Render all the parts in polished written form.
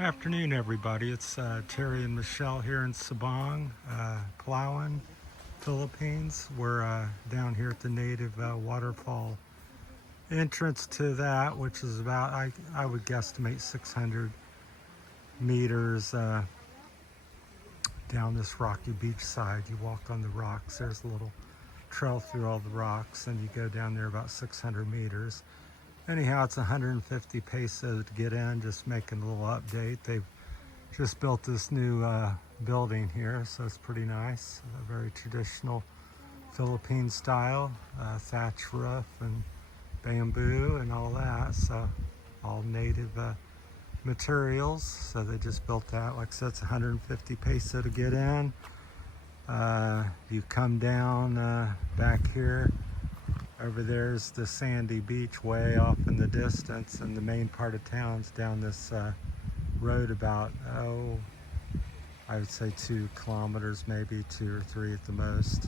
Afternoon, everybody. It's Terry and Michelle here in Sabang, Palawan, Philippines. We're down here at the native waterfall entrance to that, which is about, I would guesstimate 600 meters down this rocky beach side. You walk on the rocks. There's a little trail through all the rocks, and you go down there about 600 meters. Anyhow, it's 150 peso to get in, just making a little update. They've just built this new building here, so it's pretty nice. A very traditional Philippine style, thatch roof and bamboo and all that, so all native materials. So they just built that. Like I said, it's 150 peso to get in. You come down back here. Over there's the sandy beach way off in the distance, and the main part of town's down this road about, I would say 2 kilometers, maybe 2 or 3 at the most.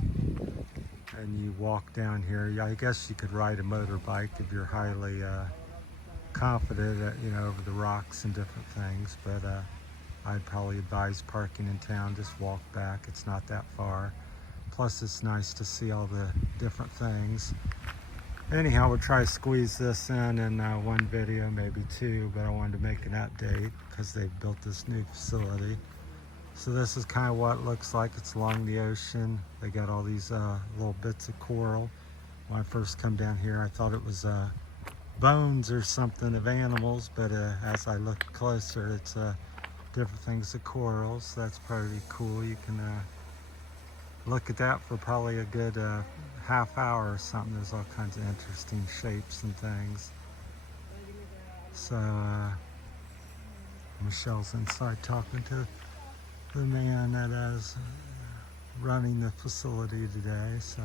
And you walk down here. I guess you could ride a motorbike if you're highly confident, over the rocks and different things, but I'd probably advise parking in town, just walk back. It's not that far. Plus, it's nice to see all the different things. Anyhow, we'll try to squeeze this in one video, maybe 2, but I wanted to make an update because they've built this new facility. So this is kind of what it looks like. It's along the ocean. They got all these little bits of coral. When I first come down here, I thought it was bones or something of animals, but as I look closer, it's different things of corals. So that's pretty cool. You can look at that for probably a good half hour or something. There's all kinds of interesting shapes and things. So Michelle's inside talking to the man that is running the facility today. So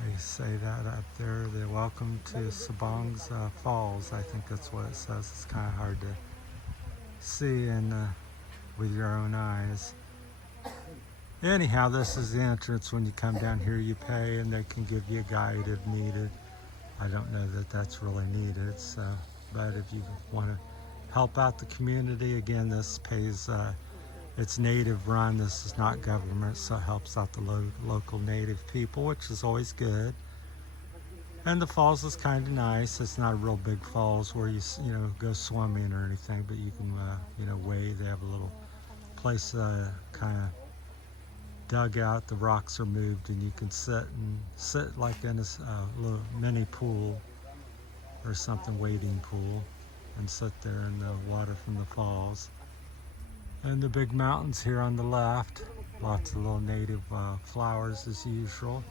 they say that up there. They're welcome to Sabang's Falls. I think that's what it says. It's kind of hard to see with your own eyes. Anyhow, this is the entrance. When you come down here, you pay, and they can give you a guide if needed. I don't know that that's really needed, so, but if you want to help out the community, again, this pays, it's native run. This is not government, so it helps out the local native people, which is always good. And the falls is kind of nice. It's not a real big falls where you go swimming or anything, but you can wade. They have a little place kind of dug out. The rocks are moved, and you can sit like in a little mini pool or something, wading pool, and sit there in the water from the falls. And the big mountains here on the left, lots of little native flowers as usual.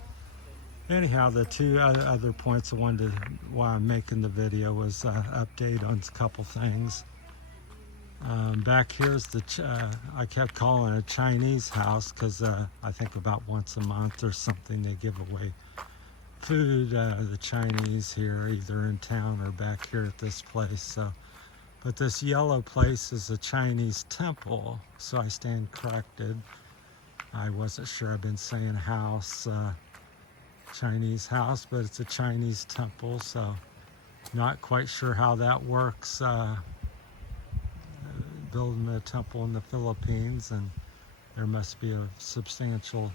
Anyhow, the 2 other points I wanted to, why I'm making the video, was update on a couple things. Back here's I kept calling it a Chinese house because I think about once a month or something they give away food, the Chinese here, either in town or back here at this place. So, but this yellow place is a Chinese temple, so I stand corrected. I wasn't sure. I've been saying house, Chinese house, but it's a Chinese temple, so not quite sure how that works. Building a temple in the Philippines, and there must be a substantial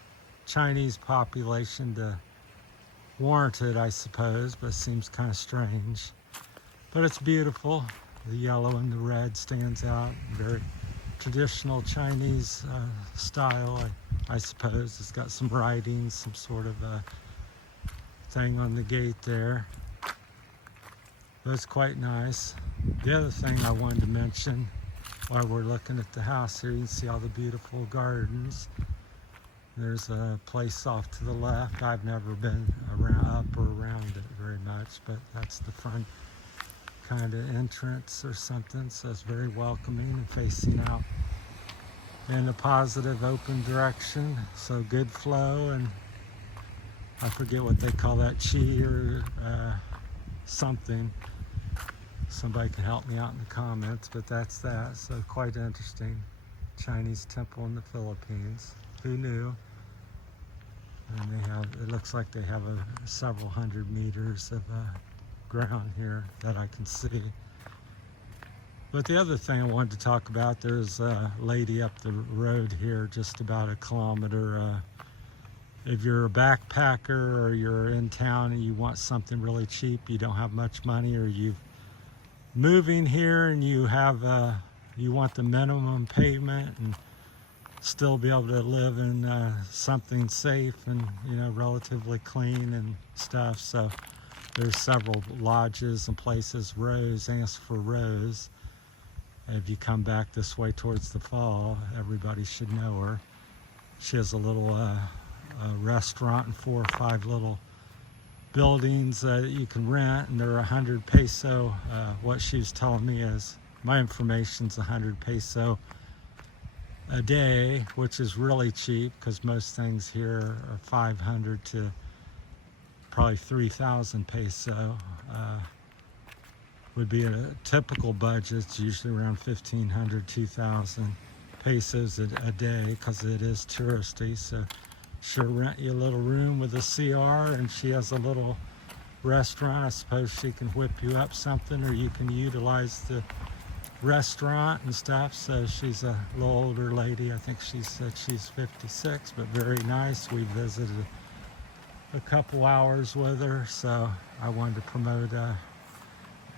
Chinese population to warrant it, I suppose, but it seems kind of strange. But it's beautiful. The yellow and the red stands out. Very traditional Chinese style, I suppose. It's got some writing, some sort of thing on the gate there. But it's quite nice. The other thing I wanted to mention, while we're looking at the house here, you can see all the beautiful gardens. There's a place off to the left. I've never been up or around it very much, but that's the front kind of entrance or something. So it's very welcoming and facing out in a positive, open direction. So good flow, and I forget what they call that, chi or something. Somebody can help me out in the comments, but that's that. So quite interesting. Chinese temple in the Philippines. Who knew? And they have, it looks like they have several hundred meters of ground here that I can see. But the other thing I wanted to talk about, there's a lady up the road here, just about a kilometer. If you're a backpacker or you're in town and you want something really cheap, you don't have much money, or you moving here and you have you want the minimum payment and still be able to live in something safe and relatively clean and stuff. So there's several lodges and places. Rose, ask for Rose. If you come back this way towards the fall, everybody should know her. She has a little restaurant and 4 or 5 little buildings that you can rent, and they're 100 peso. What she was telling me is my information's 100 peso a day, which is really cheap because most things here are 500 to probably 3,000 peso. Would be a typical budget. It's usually around 1,500, 2,000 pesos a day because it is touristy. So she'll rent you a little room with a CR, and she has a little restaurant. I suppose she can whip you up something, or you can utilize the restaurant and stuff. So she's a little older lady. I think she said she's 56, but very nice. We visited a couple hours with her, so I wanted to promote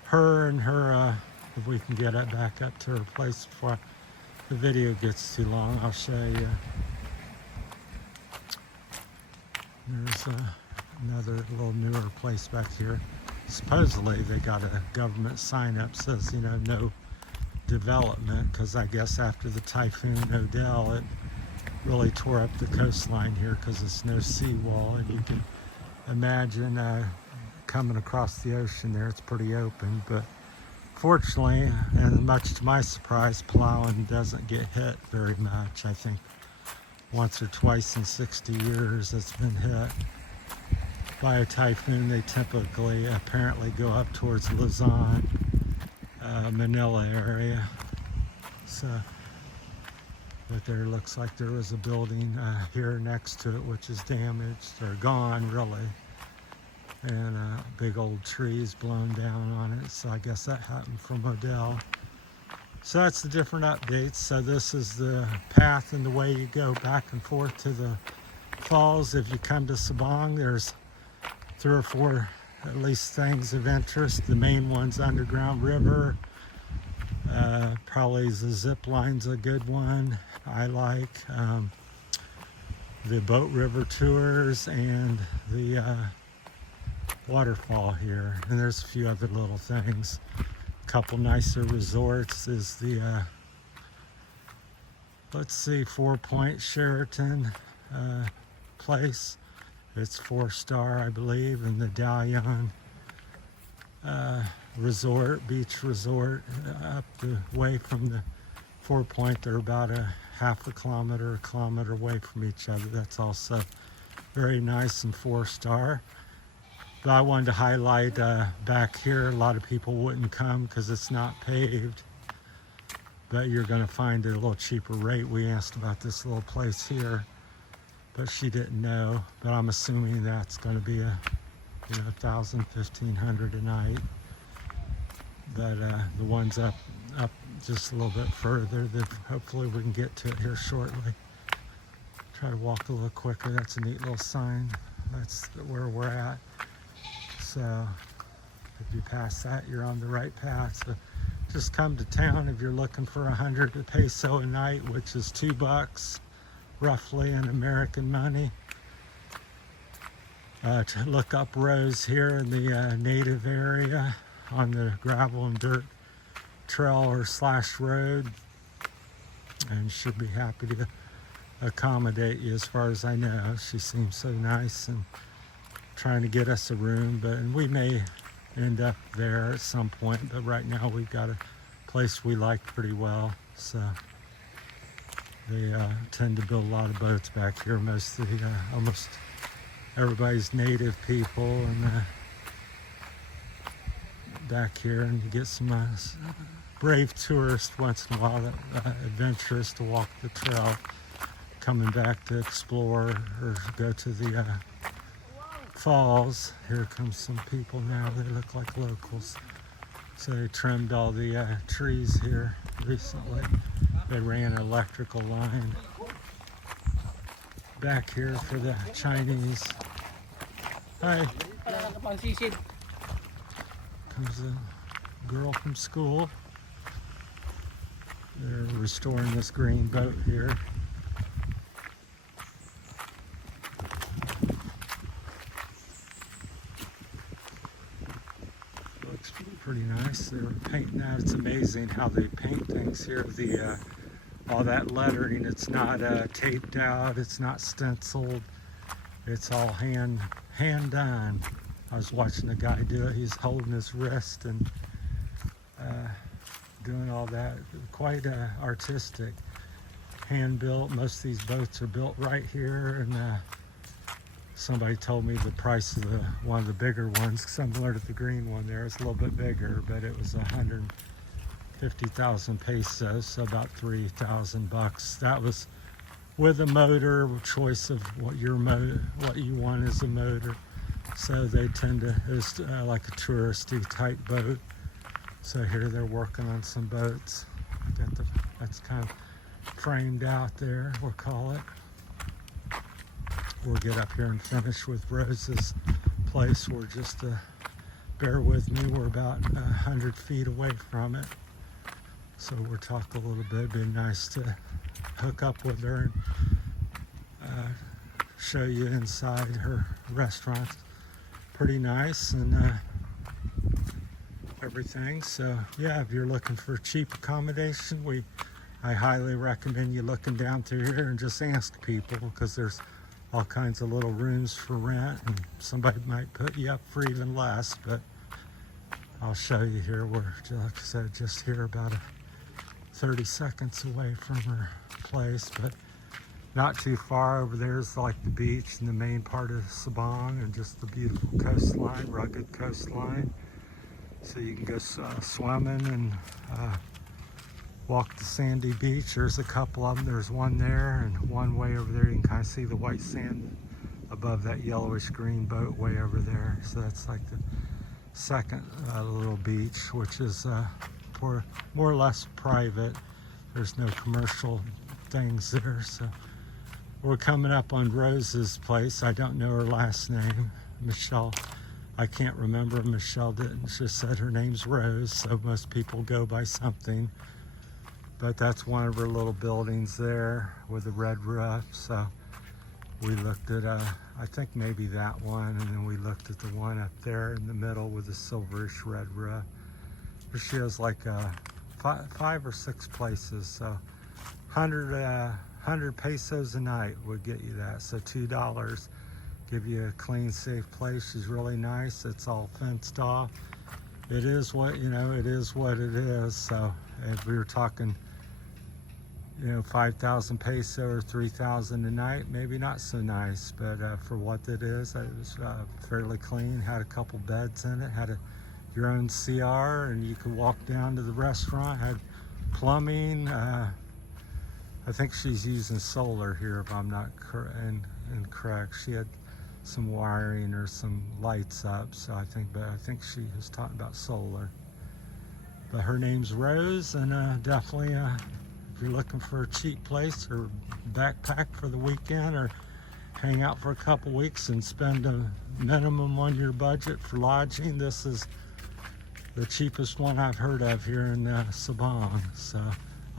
her and her, if we can get it back up to her place before the video gets too long. I'll show you. There's another little newer place back here. Supposedly they got a government sign up says no development, because I guess after the typhoon Odell it really tore up the coastline here because there's no seawall, and you can imagine coming across the ocean there. It's pretty open, but fortunately, and much to my surprise, Palawan doesn't get hit very much. I think once or twice in 60 years it's been hit by a typhoon. They typically apparently go up towards Luzon, Manila area. So, but there looks like there was a building here next to it which is damaged or gone really, and big old trees blown down on it. So I guess that happened from Odell. So that's the different updates. So this is the path and the way you go back and forth to the falls. If you come to Sabang, there's 3 or 4 at least things of interest. The main one's underground river. Probably the zip line's a good one. I like the boat river tours and the waterfall here. And there's a few other little things. A couple nicer resorts is the let's see, 4 Point Sheraton place. It's 4-star, I believe, and the Dalian resort, beach resort, up the way from the 4 Point. They're about a half a kilometer away from each other. That's also very nice and 4-star. But I wanted to highlight back here, a lot of people wouldn't come because it's not paved, but you're going to find it a little cheaper rate. We asked about this little place here, but she didn't know. But I'm assuming that's going to be a 1,000, 1,500 a night. But the ones up just a little bit further, that hopefully we can get to it here shortly. Try to walk a little quicker. That's a neat little sign. That's where we're at. So if you pass that, you're on the right path. So just come to town if you're looking for 100 peso a night, which is $2 roughly in American money. To look up Rose here in the native area on the gravel and dirt trail or / road, and she'll be happy to accommodate you. As far as I know, she seems so nice and trying to get us a room, and we may end up there at some point, but right now we've got a place we like pretty well. So they tend to build a lot of boats back here. Most of the almost everybody's native people, and back here, and you get some brave tourists once in a while, that adventurous to walk the trail, coming back to explore or go to the falls. Here comes some people now. They look like locals. So they trimmed all the trees here recently. They ran an electrical line back here for the Chinese. Hi. Comes a girl from school. They're restoring this green boat here. Looks pretty nice. They're painting that. It's amazing how they paint things here. The all that lettering, it's not taped out, it's not stenciled, it's all hand done. I was watching a guy do it. He's holding his wrist and doing all that. Quite artistic, hand built. Most of these boats are built right here, and somebody told me the price of one of the bigger ones, similar to the green one there, is a little bit bigger, but it was 150,000 pesos, so about 3,000 bucks. That was with a motor, choice of what you want as a motor. So they tend to, it's like a touristy type boat. So here they're working on some boats. That's kind of framed out there, we'll call it. We'll get up here and finish with Rose's place. We're just, bear with me, we're about 100 feet away from it. So we'll talk a little bit. It'd be nice to hook up with her and show you inside her restaurant. Pretty nice and everything. So yeah, if you're looking for cheap accommodation, I highly recommend you looking down through here and just ask people, because there's all kinds of little rooms for rent, and somebody might put you up for even less. But I'll show you here. We're, like I said, just here about 30 seconds away from her place, but not too far. Over there is like the beach and the main part of Sabang, and just the beautiful coastline, rugged coastline. So you can go swimming and walk the sandy beach. There's a couple of them. There's one there and one way over there. You can kind of see the white sand above that yellowish green boat way over there. So that's like the second little beach, which is for more or less private. There's no commercial things there. So we're coming up on Rose's place. I don't know her last name, Michelle. I can't remember. Michelle didn't. She said her name's Rose, so most people go by something. But that's one of her little buildings there with a red roof. So we looked at, I think maybe that one, and then we looked at the one up there in the middle with the silverish red roof. She has like 5 or 6 places, so 100 pesos a night would get you that. So $2, give you a clean, safe place. She's really nice. It's all fenced off. It is what, it is what it is. So if we were talking, 5,000 peso or 3,000 a night, maybe not so nice, but for what it is, it was fairly clean. Had a couple beds in it, had your own CR, and you could walk down to the restaurant. Had plumbing. I think she's using solar here, if I'm not incorrect. She had some wiring or some lights up, so I think she was talking about solar. But her name's Rose, and definitely if you're looking for a cheap place or backpack for the weekend, or hang out for a couple weeks and spend a minimum on your budget for lodging, this is the cheapest one I've heard of here in Sabang. So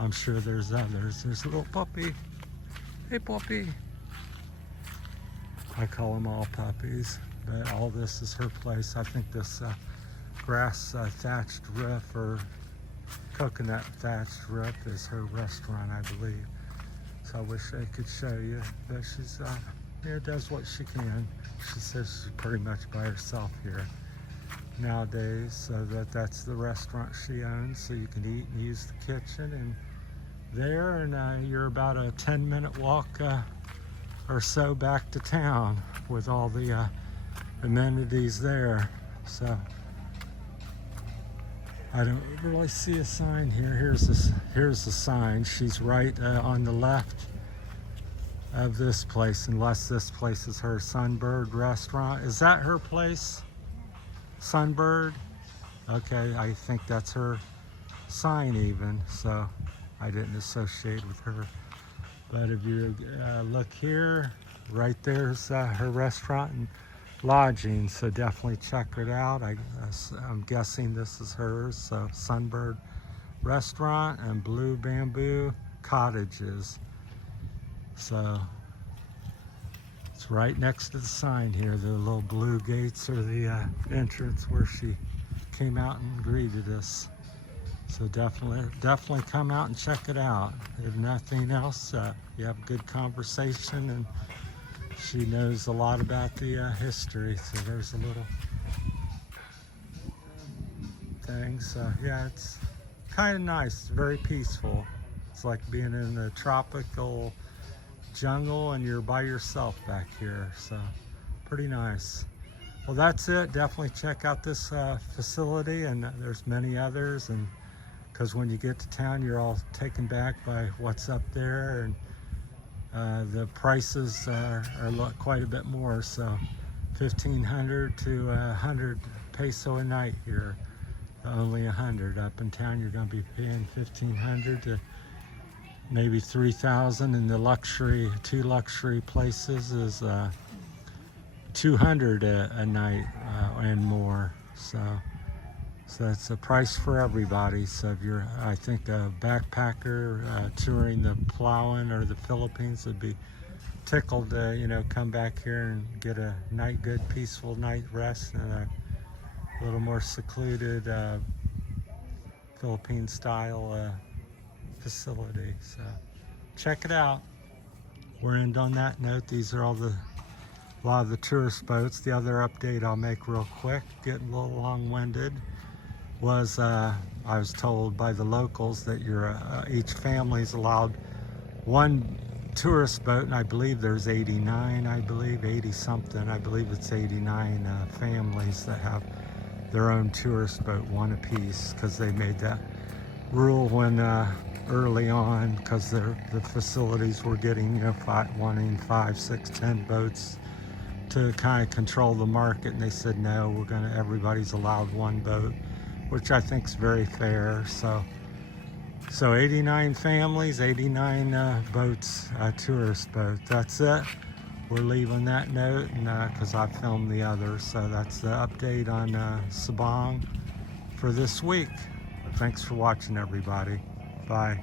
I'm sure there's others. There's a little puppy. Hey, puppy. I call them all puppies, but all this is her place. I think this grass thatched roof, or coconut thatched roof, is her restaurant, I believe. So I wish I could show you, but she's does what she can. She says she's pretty much by herself here nowadays, so that's the restaurant she owns. So you can eat and use the kitchen and there, and you're about a 10-minute walk or so back to town with all the amenities there. So I don't really see a sign here. Here's the sign. She's right on the left of this place, unless this place is her Sunbird restaurant. Is that her place? Sunbird? Okay, I think that's her sign even, so I didn't associate with her. But if you look here, right there's her restaurant and lodging, so definitely check it out. I'm guessing this is hers. So Sunbird Restaurant and Blue Bamboo Cottages. So it's right next to the sign here. The little blue gates are the entrance where she came out and greeted us. So definitely come out and check it out. If nothing else, you have a good conversation, and she knows a lot about the history. So there's a little thing. So yeah, it's kind of nice. It's very peaceful. It's like being in the tropical jungle and you're by yourself back here. So pretty nice. Well, that's it. Definitely check out this facility, and there's many others. And because when you get to town, you're all taken back by what's up there, and the prices are quite a bit more. So 1,500 to 100 peso a night here. Only 100. Up in town, you're going to be paying 1,500 to maybe 3,000. And the two luxury places is 200 a night and more. So it's a price for everybody. So if you're, I think, a backpacker touring the Palawan or the Philippines, would be tickled to, come back here and get a good, peaceful night rest and a little more secluded Philippine-style facility. So check it out. We'll end on that note. These are a lot of the tourist boats. The other update I'll make real quick, getting a little long-winded, was I was told by the locals that each family's allowed one tourist boat, and I believe there's 89, 80 something. I believe it's 89 families that have their own tourist boat, one apiece, because they made that rule when early on, because the facilities were getting wanting 5, 6, 10 boats to kind of control the market, and they said no, everybody's allowed one boat, which I think is very fair. So 89 families, 89 boats, tourist boat. That's it. We're leaving that note, and because I filmed the others. So that's the update on Sabang for this week. Thanks for watching, everybody. Bye.